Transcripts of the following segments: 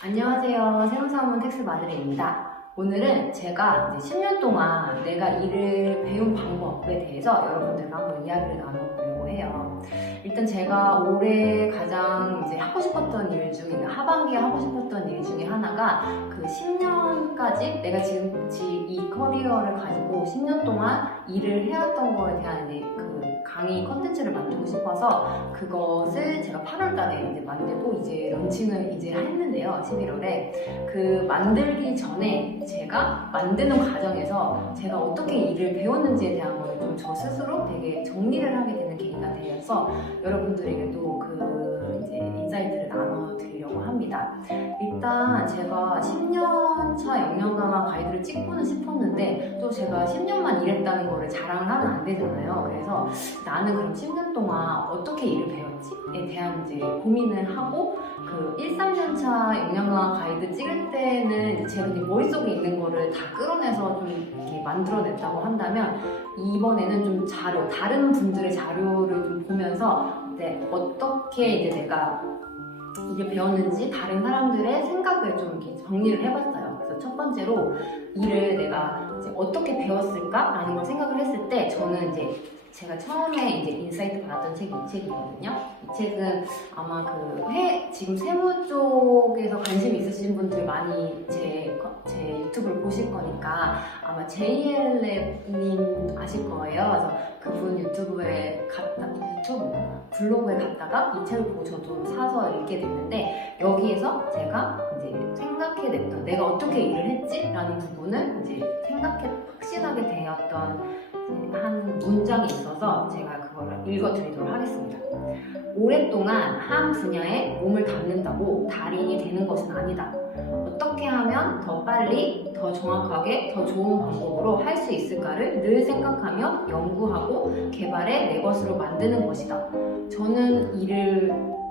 안녕하세요. 새로사원 텍스 마드레입니다. 오늘은 제가 이제 10년 동안 내가 일을 배운 방법에 대해서 여러분들과 한번 이야기를 나눠보려고 해요. 일단 제가 올해 가장 이제 하고 싶었던 일 중에, 하반기에 하고 싶었던 일 중에 하나가 그 10년까지 내가 지금 이 커리어를 가지고 10년 동안 일을 해왔던 거에 대한 이제 그 강의 컨텐츠를 만들고 싶어서 그것을 제가 8월 달에 이제 만들고 이제 런칭을 이제 했는데요. 11월에. 그 만들기 전에 제가 만드는 과정에서 제가 어떻게 일을 배웠는지에 대한 걸 좀 저 스스로 되게 정리를 하게 되는 계기가 되어서 여러분들에게도 그 이제 인사이트를 나눠드리려고 합니다. 일단 제가 10년차 영양강화 가이드를 찍고는 싶었는데 또 제가 10년만 일했다는 거를 자랑을 하면 안 되잖아요. 그래서 나는 그럼 10년 동안 어떻게 일을 배웠지?에 대한 이제 고민을 하고 그 1, 3년차 영양강화 가이드 찍을 때는 제가 이제 머릿속에 있는 거를 다 끌어내서 좀 이렇게 만들어냈다고 한다면 이번에는 좀 다른 분들의 자료를 좀 보면서 어떻게 이제 내가 일을 배웠는지 다른 사람들의 생각을 좀 이렇게 정리를 해봤어요. 그래서 첫 번째로 일을 내가 이제 어떻게 배웠을까라는 걸 생각을 했을 때 저는 이제 제가 처음에 이제 인사이트 받았던 책이 이 책이거든요. 이 책은 아마 지금 세무 쪽에서 관심 있으신 분들 많이 제 유튜브를 보실 거니까 아마 JL님 아실 거예요. 그래서 그분 블로그에 갔다가 이 책을 보고 저도 사서 읽게 됐는데 여기에서 제가 이제 생각해냈던 내가 어떻게 일을 했지? 라는 부분을 이제 확신하게 되었던 한 문장이 있어서 제가 그걸 읽어드리도록 하겠습니다. 오랫동안 한 분야에 몸을 담는다고 달인이 되는 것은 아니다. 어떻게 하면 더 빨리, 더 정확하게, 더 좋은 방법으로 할 수 있을까를 늘 생각하며 연구하고 개발해 내 것으로 만드는 것이다. 저는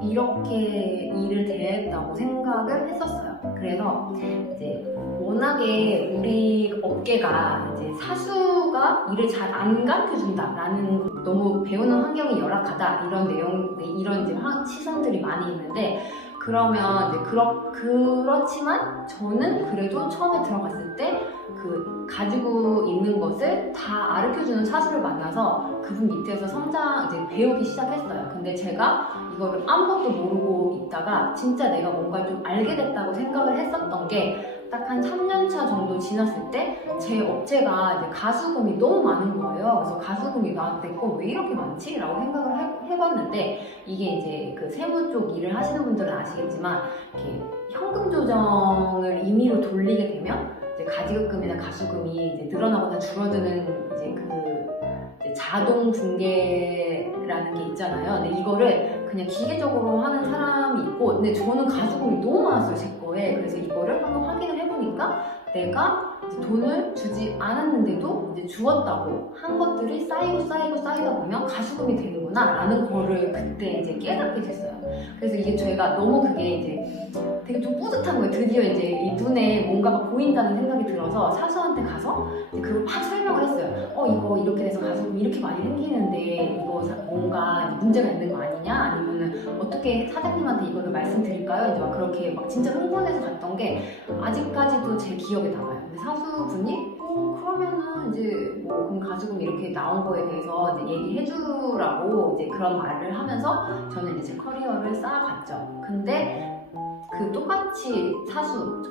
이렇게 일을 대했다고 생각을 했었어요. 그래서 이제 워낙에 우리 업계가 이제 사수가 일을 잘 안 가르쳐준다라는 너무 배우는 환경이 열악하다 이런 이제 시선들이 많이 있는데 그러면 이제 그렇지만 저는 그래도 처음에 들어갔을 때 그 가지고 있는 것을 다 가르쳐주는 사수를 만나서 그분 밑에서 이제 배우기 시작했어요. 근데 제가 이거를 아무것도 모르고 있다가 진짜 내가 뭔가 좀 알게 됐다고 생각을 했었던 게 딱 한 3년차 정도 지났을 때 제 업체가 이제 가수금이 너무 많은 거예요. 그래서 가수금이 나한테 왜 이렇게 많지? 라고 생각을 해봤는데 이게 이제 그 세무 쪽 일을 하시는 분들은 아시겠지만 이렇게 현금 조정을 임의로 돌리게 되면 이제 가지급금이나 가수금이 이제 늘어나거나 줄어드는 이제 자동 붕괴라는 게 있잖아요. 근데 이거를 그냥 기계적으로 하는 사람이 있고, 근데 저는 가수금이 너무 많았어요, 제 거에. 그래서 이거를 한번 확인을 해보니까 내가 이제 돈을 주지 않았는데도 이제 주었다고 한 것들이 쌓이다 보면 가수금이 되는구나 라는 거를 그때 이제 깨닫게 됐어요. 그래서 이게 저희가 너무 그게 이제 되게 좀 뿌듯한 거예요. 드디어 이제 이 눈에 뭔가가 보인다는 생각이 들어서 사수한테 가서 그걸 막 설명을 했어요. 이거 이렇게 돼서 가수금이 이렇게 많이 생기는데 이거 뭔가 문제가 있는 거 아니냐? 아니면은 어떻게 사장님한테 이거를 말씀드릴까요? 이제 막 그렇게 막 진짜 흥분해서 갔던 게 아직까지도 제 기억에 남아요. 근데 사수분이 그러면은 이제 그럼 가지금 이렇게 나온 거에 대해서 이제 얘기해주라고 이제 그런 말을 하면서 저는 이제 제 커리어를 쌓아갔죠. 근데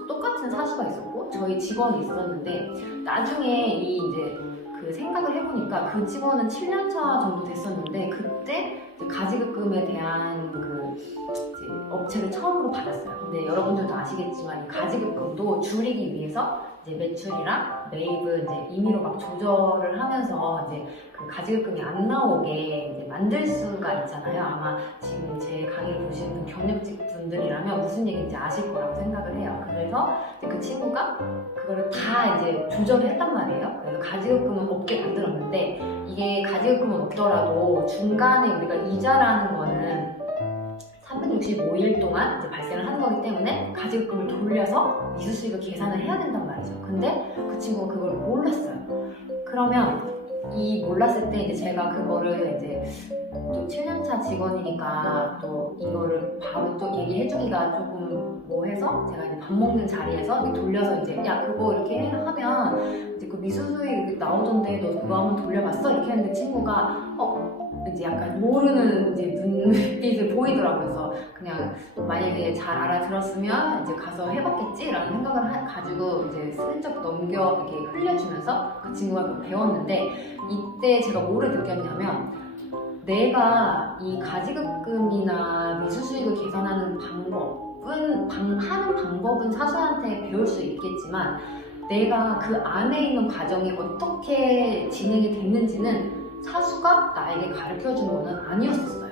똑같은 사수가 있었고 저희 직원이 있었는데 나중에 이제 그 생각을 해보니까 그 직원은 7년차 정도 됐었는데 그때 가지급금에 대한 이제 업체를 처음으로 받았어요. 근데 여러분들도 아시겠지만 이 가지급금도 줄이기 위해서 이제 매출이랑 매입을 이제 임의로 막 조절을 하면서 이제 그 가지급금이 안 나오게 이제 만들 수가 있잖아요. 아마 지금 제 강의를 보시는 경력직 분들이라면 무슨 얘기인지 아실 거라고 생각을 해요. 그래서 이제 그 친구가 그거를 다 이제 조절을 했단 말이에요. 그래서 가지급금은 없게 만들었는데 이게 가지급금은 없더라도 중간에 우리가 이자라는 거는 365일 동안 이제 발생을 하는 거기 때문에 가지급금을 돌려서 이수수익을 계산을 해야 된단 말이죠. 근데 그 친구가 그걸 몰랐어요. 그러면 몰랐을 때 이제 제가 그거를 이제 또 7년차 직원이니까 또 이거를 바로 또 얘기해주기가 조금 뭐해서 제가 이제 밥 먹는 자리에서 이렇게 돌려서 이제 야 그거 이렇게 하면 이제 그 미수수익 이렇게 나오던데 너 그거 한번 돌려봤어? 이렇게 했는데 친구가 이제 약간 모르는 이제 눈빛을 보이더라고요. 그래서 그냥 만약에 잘 알아들었으면 이제 가서 해봤겠지라는 생각을 가지고 이제 슬쩍 넘겨 이렇게 흘려주면서 그 친구가 그걸 배웠는데 이때 제가 뭐를 느꼈냐면 내가 이 가지급금이나 미수수익을 계산하는 하는 방법은 사수한테 배울 수 있겠지만 내가 그 안에 있는 과정이 어떻게 진행이 됐는지는 사수가 나에게 가르쳐준 거는 아니었었어요.